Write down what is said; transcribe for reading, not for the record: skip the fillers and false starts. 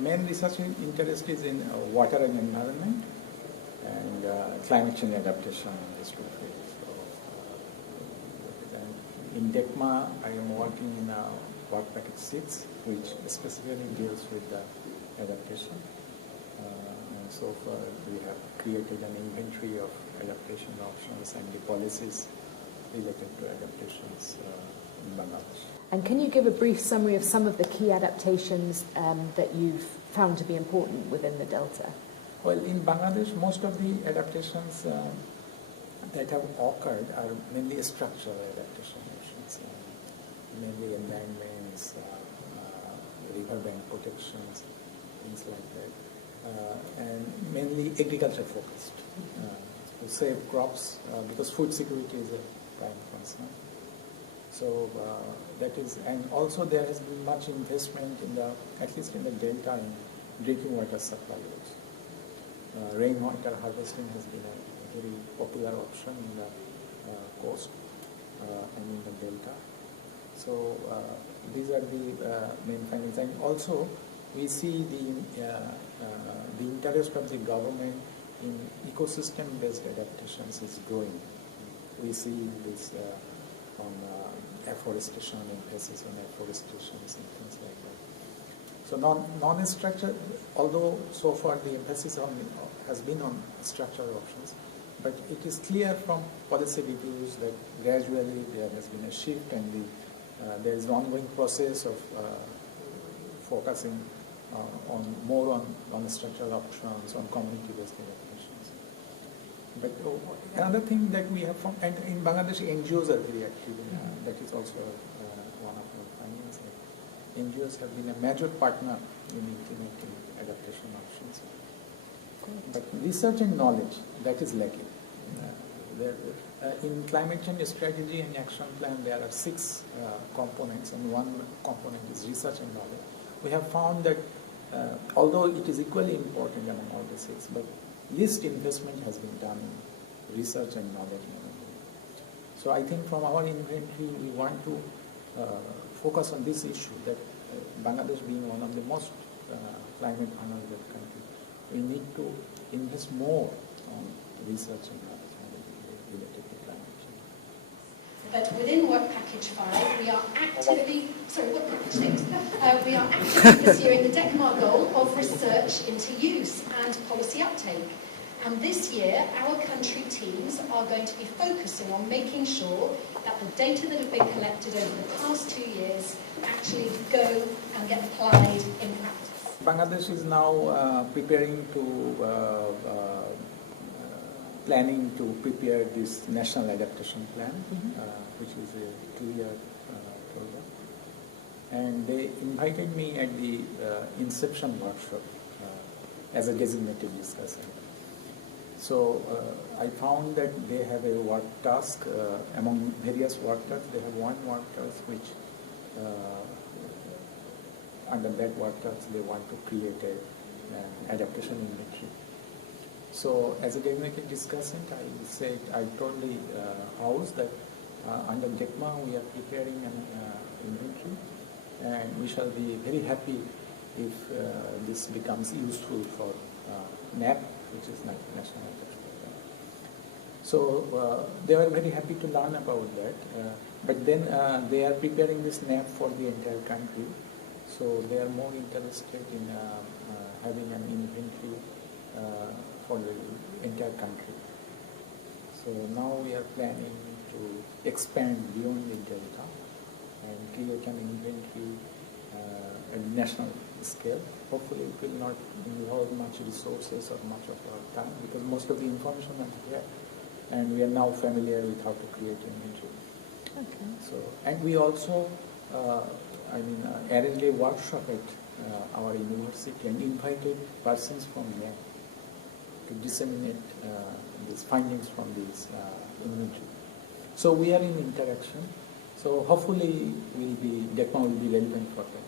main research interest is in water and environment and climate change adaptation in these two fields. So, in DECCMA, I am working in work package 6, which specifically deals with the adaptation. And so far, we have created an inventory of adaptation options and the policies related to adaptations in Bangladesh. And can you give a brief summary of some of the key adaptations that you've found to be important within the Delta? Well, in Bangladesh, most of the adaptations that have occurred are mainly structural adaptation options, mainly embankments, riverbank protections, things like that, and mainly agriculture focused. To save crops, because food security is a prime concern. So that is, and also there has been much investment in the, at least in the delta, in drinking water supply also. Rainwater harvesting has been a very popular option in the coast and in the delta. So these are the main findings, and also we see the interest of the government in ecosystem-based adaptations is growing. We see this on afforestation, emphasis on afforestations and things like that. So non-structured, although so far the emphasis has been on structural options, but it is clear from policy reviews that gradually there has been a shift, and there is an ongoing process of focusing more on structural options, on community-based adaptations. But another thing that we have found, and in Bangladesh, NGOs are very active. That is also one of our findings. NGOs have been a major partner in implementing adaptation options. But research and knowledge, that is lacking. In climate change strategy and action plan, there are 6 components, and one component is research and knowledge. We have found that although it is equally important among all the 6, but least investment has been done in research and knowledge management. So I think from our inventory, we want to focus on this issue, that Bangladesh being one of the most climate vulnerable countries, we need to invest more on research and knowledge management related to climate change. But within Work Package 5, we are actively, Work Package 6, we are actively pursuing the DECCMA goal of research into use and policy uptake. And this year, our country teams are going to be focusing on making sure that the data that have been collected over the past 2 years actually go and get applied in practice. Bangladesh is now preparing to planning to prepare this national adaptation plan, which is a 2-year program. And they invited me at the inception workshop as a designated discussant. So I found that they have a work task among various work tasks. They have one work task which under that work task they want to create an adaptation inventory. So as a designated discussant, I told the house that under DECCMA we are preparing an inventory, and we shall be very happy if this becomes useful for NAP, which is National Adaptation Program. So they were very happy to learn about that. But then they are preparing this NAP for the entire country. So they are more interested in having an inventory for the entire country. So now we are planning to expand beyond the delta and create an inventory at national scale. Hopefully it will not involve much resources or much of our time, because most of the information is here, and we are now familiar with how to create inventory. Okay. So, and we also arranged a workshop at our university and invited persons from there to disseminate these findings from this inventory. So we are in interaction. So hopefully DECCMA will be relevant for them.